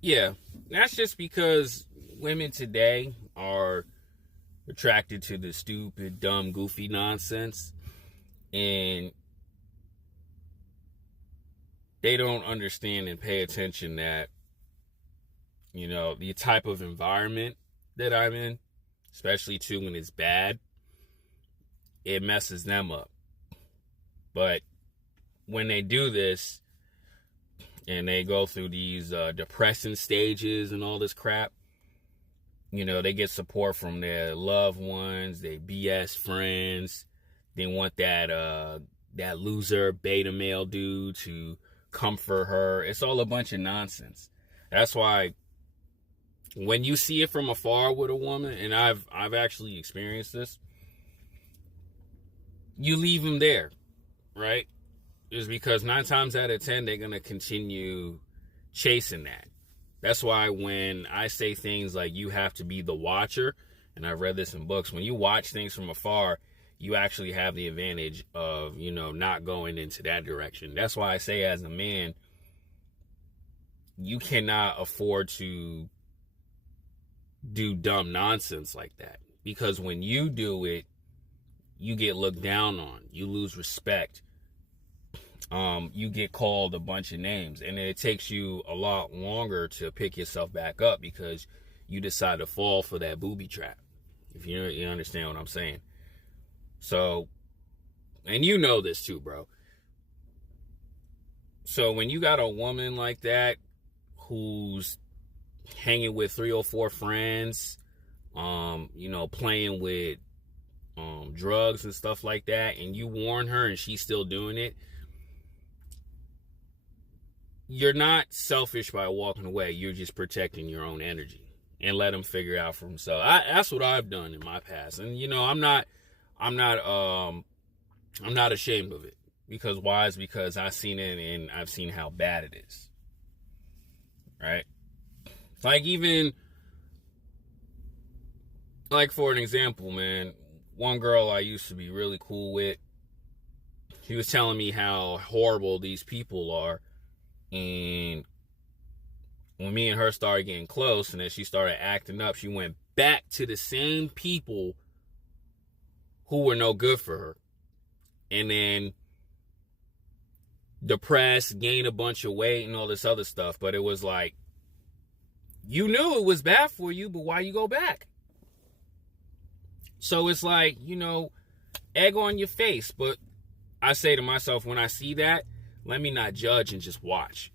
Yeah, that's just because women today are attracted to the stupid, dumb, goofy nonsense, and they don't understand and pay attention that, the type of environment that I'm in, especially too when it's bad, it messes them up. But when they do this and they go through these depressing stages and all this crap, they get support from their loved ones, their BS friends. They want that loser beta male dude to comfort her. It's all a bunch of nonsense. That's why when you see it from afar with a woman, and I've actually experienced this, you leave them there, right? Is because 9 times out of 10 they're gonna continue chasing that. That's why when I say things like you have to be the watcher, and I've read this in books, when you watch things from afar, you actually have the advantage of, not going into that direction. That's why I say as a man, you cannot afford to do dumb nonsense like that. Because when you do it, you get looked down on. You lose respect. You get called a bunch of names, and it takes you a lot longer to pick yourself back up because you decide to fall for that booby trap. If you understand what I'm saying. So, and you know this too, bro. So when you got a woman like that who's hanging with 3 or 4 friends, playing with drugs and stuff like that, and you warn her and she's still doing it, you're not selfish by walking away. You're just protecting your own energy and let them figure it out for themselves. That's what I've done in my past, and I'm not ashamed of it. Because why? Is because I've seen it and I've seen how bad it is. Right? Like for an example, man, one girl I used to be really cool with, she was telling me how horrible these people are. And when me and her started getting close and then she started acting up, she went back to the same people who were no good for her. And then depressed, gained a bunch of weight and all this other stuff. But it was like, you knew it was bad for you, but why you go back? So it's like, egg on your face. But I say to myself, when I see that, let me not judge and just watch.